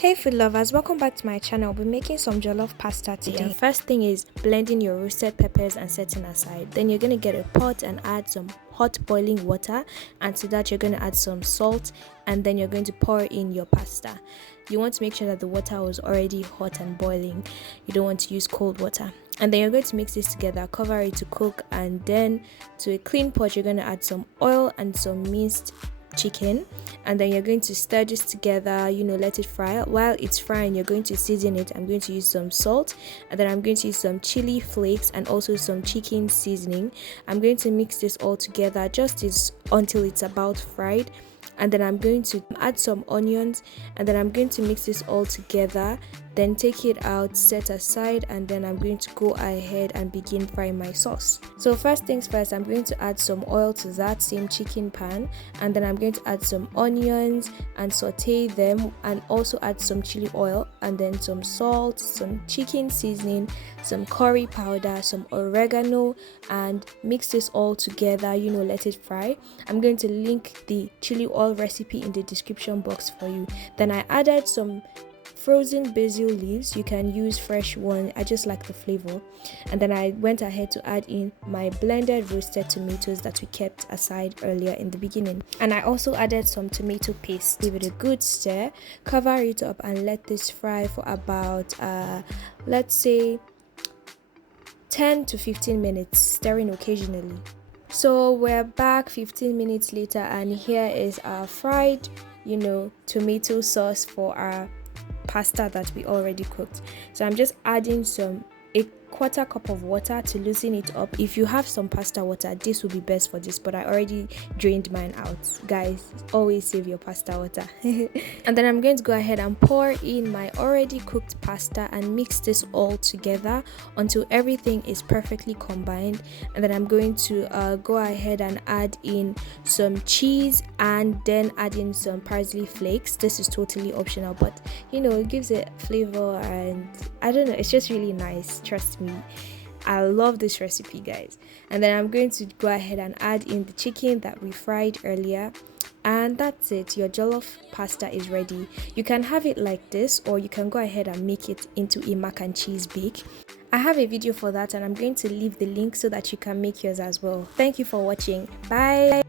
Hey food lovers, welcome back to my channel. We're making some jollof pasta today. The first thing is blending your roasted peppers and setting aside. Then you're going to get a pot and add some hot boiling water, and to that you're going to add some salt, and then you're going to pour in your pasta. You want to make sure that the water was already hot and boiling. You don't want to use cold water. And then you're going to mix this together, cover it to cook, and then to a clean pot you're going to add some oil and some minced chicken, and then you're going to stir this together, let it fry. While it's frying, you're going to season it. I'm going to use some salt, and then I'm going to use some chili flakes and also some chicken seasoning. I'm going to mix this all together until it's about fried, and then I'm going to add some onions, and then I'm going to mix this all together, then take it out, set aside, and then I'm going to go ahead and begin frying my sauce. So first things first, I'm going to add some oil to that same chicken pan, and then I'm going to add some onions and saute them, and also add some chili oil, and then some salt, some chicken seasoning, some curry powder, some oregano, and mix this all together, let it fry. I'm going to link the chili oil recipe in the description box for you. Then I added some frozen basil leaves. You can use fresh one, I just like the flavor. And then I went ahead to add in my blended roasted tomatoes that we kept aside earlier in the beginning, and I also added some tomato paste. Give it a good stir, cover it up, and let this fry for about let's say 10 to 15 minutes, stirring occasionally. So we're back 15 minutes later, and here is our fried tomato sauce for our pasta that we already cooked. So I'm just adding a quarter cup of water to loosen it up. If you have some pasta water, this will be best for this, but I already drained mine out. Guys, always save your pasta water. And then I'm going to go ahead and pour in my already cooked pasta and mix this all together until everything is perfectly combined. And then I'm going to go ahead and add in some cheese, and then add in some parsley flakes. This is totally optional, but it gives it flavor, and I don't know, it's just really nice. Trust me, I love this recipe, guys. And then I'm going to go ahead and add in the chicken that we fried earlier, and that's it. Your jollof pasta is ready. You can have it like this, or you can go ahead and make it into a mac and cheese bake. I have a video for that, and I'm going to leave the link so that you can make yours as well. Thank you for watching. Bye.